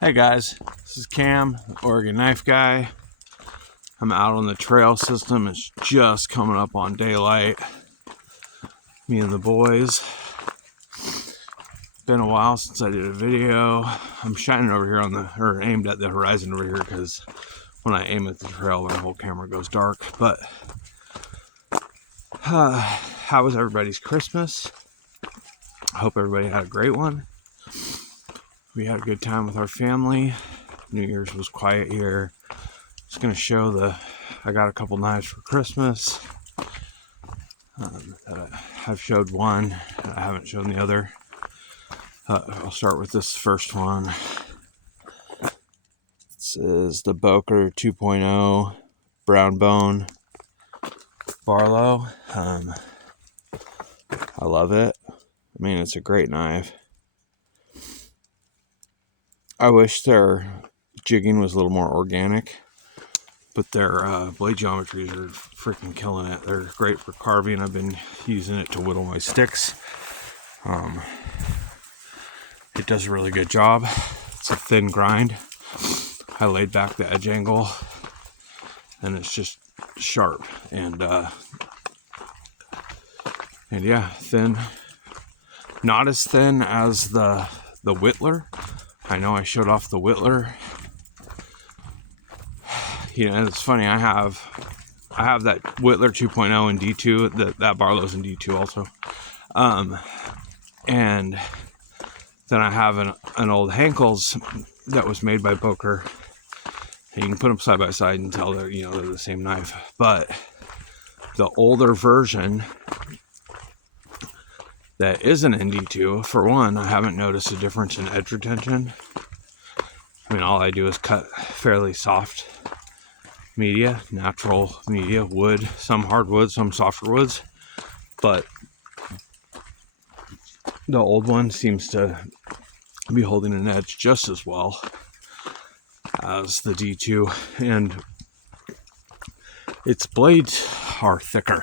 Hey guys, this is Cam, the Oregon Knife Guy. I'm out on the trail system. It's just coming up on daylight. Me and the boys. Been a while since I did a video. I'm shining over here aimed at the horizon over here because when I aim at the trail, my whole camera goes dark. But how was everybody's Christmas? I hope everybody had a great one. We had a good time with our family. New Year's was quiet here. Just gonna show I got a couple knives for Christmas. I've showed one, I haven't shown the other. I'll start with this first one. This is the Boker 2.0 Brown Bone Barlow. I love it. I mean, it's a great knife. I wish their jigging was a little more organic, but their blade geometries are freaking killing it. They're great for carving. I've been using it to whittle my sticks. It does a really good job. It's a thin grind. I laid back the edge angle, and it's just sharp and yeah, thin. Not as thin as the Whittler. I know I showed off the Whittler. You know, it's funny. I have that Whittler 2.0 in D2. That Barlow's in D2 also. And then I have an old Henkel's that was made by Boker. And you can put them side by side and tell they're the same knife. But the older version that isn't in D2, for one, I haven't noticed a difference in edge retention. I mean, all I do is cut fairly soft media, natural media, wood, some hardwood, some softer woods. But the old one seems to be holding an edge just as well as the D2, and its blades are thicker.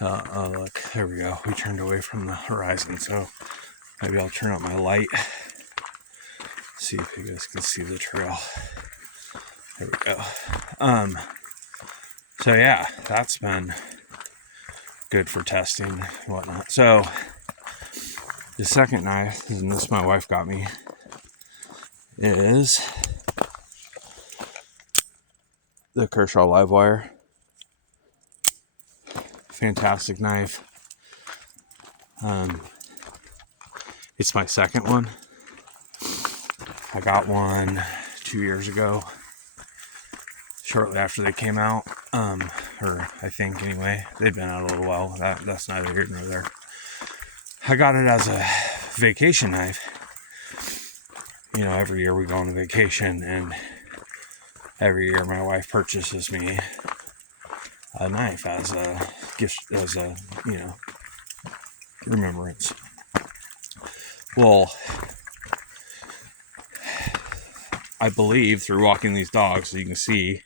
Look, there we go. We turned away from the horizon, so maybe I'll turn up my light. See if you guys can see the trail. There we go. So yeah, that's been good for testing and whatnot. So the second knife, and this my wife got me, is the Kershaw Livewire. Fantastic knife. It's my second one. I got one 2 years ago, shortly after they came out, or I think anyway. They've been out a little while. That's neither here nor there. I got it as a vacation knife. You know, every year we go on a vacation, and every year my wife purchases me a knife as a gift, as a remembrance. Well, I believe through walking these dogs, so you can see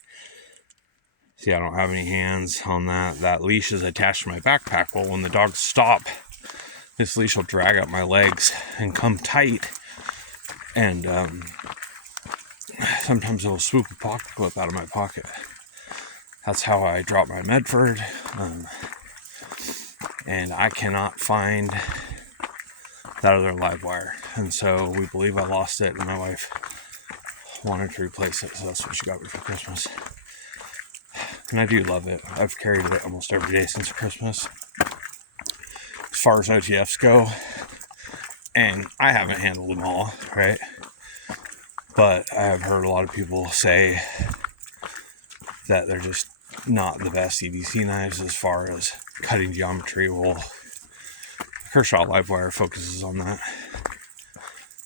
I don't have any hands on that leash is attached to my backpack. Well, when the dogs stop, this leash will drag up my legs and come tight, and sometimes it will swoop a pocket clip out of my pocket. That's how I drop my Medford, and I cannot find that other live wire, and so we believe I lost it, and my wife wanted to replace it, so that's what she got me for Christmas. And I do love it. I've carried it almost every day since Christmas. As far as OTFs go, and I haven't handled them all, right? But I have heard a lot of people say that they're just not the best EDC knives as far as cutting geometry. Well, Kershaw Livewire focuses on that.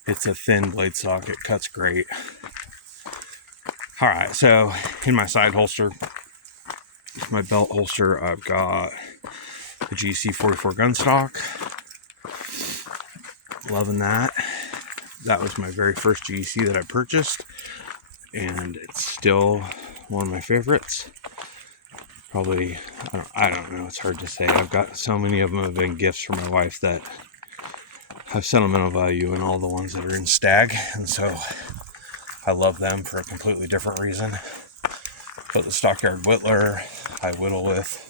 It's a thin blade stock. It cuts great. Alright, so in my side holster, my belt holster, I've got the GC 44 gun stock. Loving that. That was my very first GC that I purchased, and it's still one of my favorites. Probably, I don't know, it's hard to say. I've got so many of them have been gifts from my wife that have sentimental value in all the ones that are in stag, and so I love them for a completely different reason. But the Stockyard Whittler, I whittle with,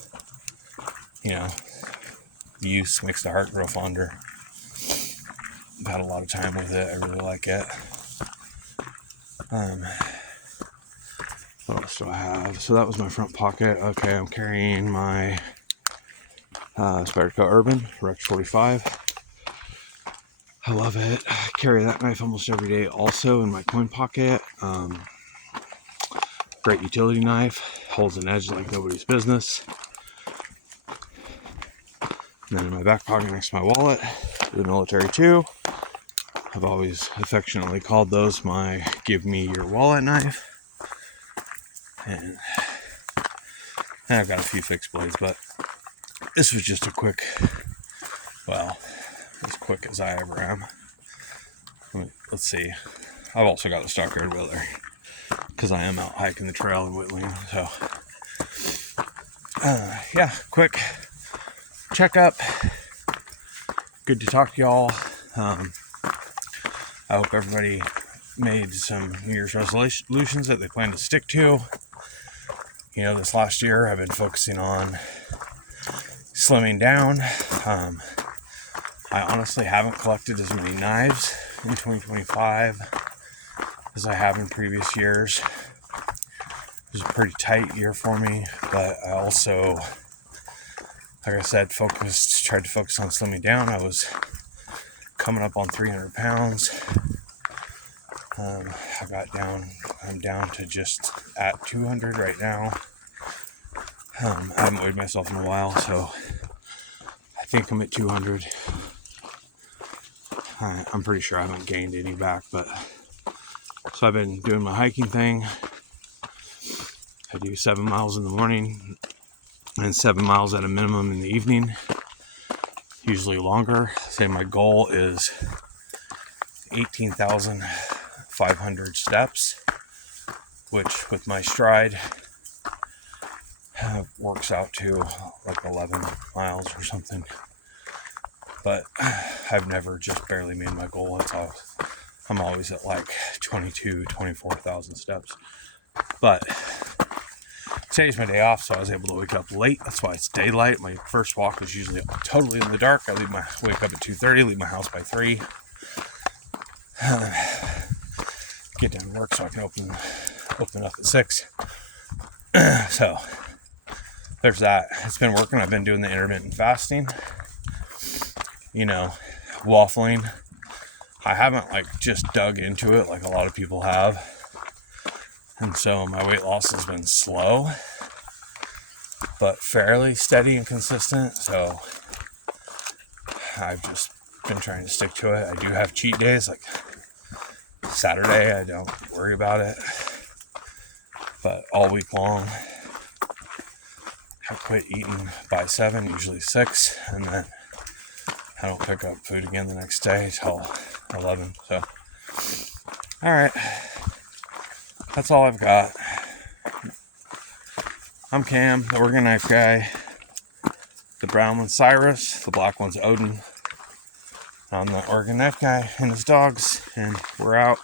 use makes the heart grow fonder. I've had a lot of time with it. I really like it. What else do I have? So that was my front pocket. Okay, I'm carrying my Spyderco Urban Rex 45. I love it. I carry that knife almost every day also in my coin pocket. Great utility knife. Holds an edge like nobody's business. And then in my back pocket next to my wallet, the military too. I've always affectionately called those my give me your wallet knife. And I've got a few fixed blades, but this was just a quick, well, as quick as I ever am. Let's see. I've also got a Stockyard Whittler because I am out hiking the trail and whittling. So, yeah, quick checkup. Good to talk to y'all. I hope everybody made some New Year's resolutions that they plan to stick to. This last year I've been focusing on slimming down. I honestly haven't collected as many knives in 2025 as I have in previous years. It was a pretty tight year for me, but I also, like I said, tried to focus on slimming down. I was coming up on 300 pounds. I'm down to just at 200 right now. I haven't weighed myself in a while, so I think I'm at 200. I'm pretty sure I haven't gained any back, but so I've been doing my hiking thing. I do 7 miles in the morning and 7 miles at a minimum in the evening, usually longer. Say my goal is 18,500 steps, which with my stride works out to like 11 miles or something. But I've never just barely made my goal. I'm always at like 24,000 steps. But today's my day off, so I was able to wake up late. That's why it's daylight. My first walk is usually totally in the dark. I wake up at 2:30, leave my house by 3. Get down to work so I can open up at 6. So there's that. It's been working. I've been doing the intermittent fasting. Waffling. I haven't just dug into it like a lot of people have. And so my weight loss has been slow, but fairly steady and consistent. So I've just been trying to stick to it. I do have cheat days, like Saturday. I don't worry about it. But all week long, I quit eating by 7, usually 6, and then I don't pick up food again the next day till 11. So, all right. That's all I've got. I'm Cam, the Oregon Knife Guy. The brown one's Cyrus, the black one's Odin. I'm the Oregon Knife Guy and his dogs, and we're out.